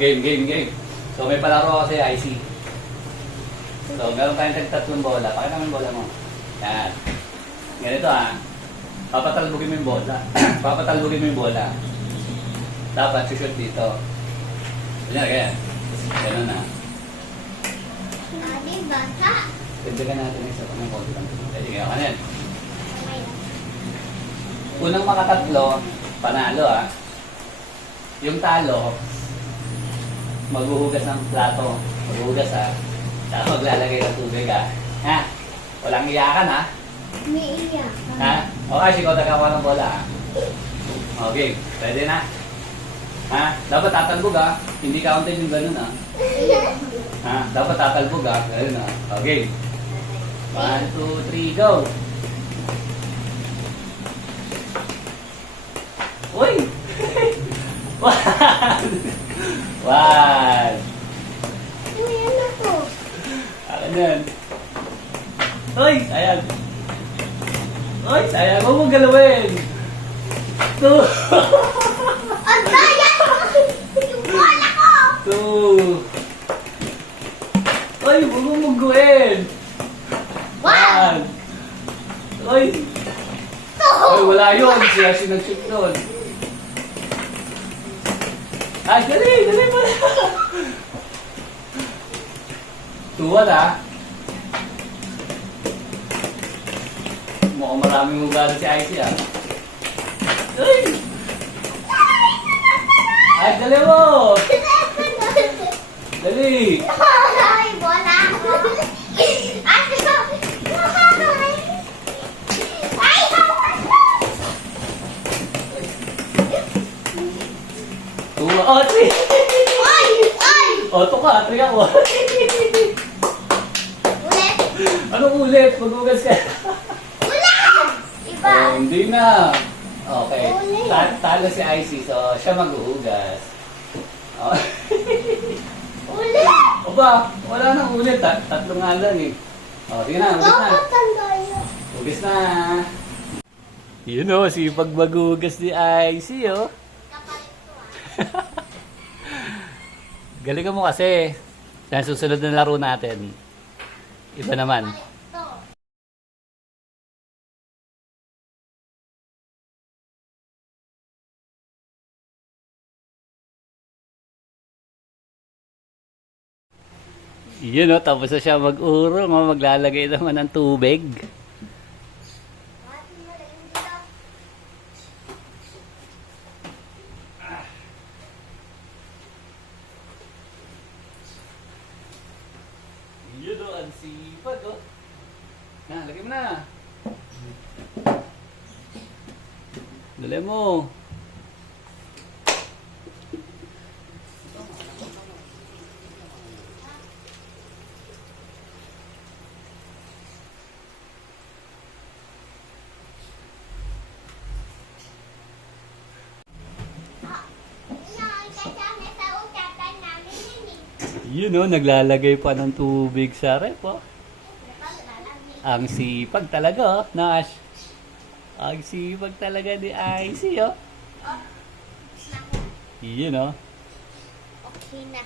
Game. So, may palaro kasi IC. So, meron tayong tatlong bola. Pakita mo yung bola mo. Yan. Ganito papatalbugin mo yung bola. Papatalbugin mo yung bola. Dapat shoot dito. Ganyan. Ganun na. Aling bata. Pagdagan natin yung isa pa ng konti lang. Pwede kayo kanin. Unang makatatlo, panalo Yung talo, maghuhugas ng plato. Maghuhugas Saka maglalagay ng tubig Ha? Walang iyakan May iyak. O Ash, ikaw nagkawa ng bola Okay, pwede na. Dapat tatalbog Hindi counted yung ganun Dapat tatalbog Ganun Okay. 1, 2, 3, go! Uy! 1! Ayan na po. Akin yan. Uy! Sayang! Uy! Sayang! Huwag mong galawin! 2! Ang daya ko! Yung bola ko! 2! Uy! Huwag mong mungguin! 1! Uy! Uy! Wala yun! Siya sinag-shoot doon. Dali pala! 2-1 Mukhang maraming ugali si IC Uy! Dali mo! Dali! Ay, bola ko! Tuwa! 3! Ay! O, 2 ka! 3 ako! Ulit! Anong ulit? Maghugas ka! Ulit! Iba! Hindi na! Okay. Ulit. Talo si IC, so siya maghuhugas. Ulit! Oba, wala nang ulit. Tatlo nga lang sige na, hugas na. Dapat ang daya. Hugas na. Yun sipag maghugas ni IC Kapalit ko Galingan mo kasi. Sa susunod na laro natin. Iba naman. Ito. Yun tapos na siya mag-urong. Maglalagay naman ng tubig. Yun ang sipag lagay mo na. Dali mo. Yun naglalagay pa ng tubig sa ref Ang sipag talaga Nash. Ang sipag talaga ni IC Yun Okay na.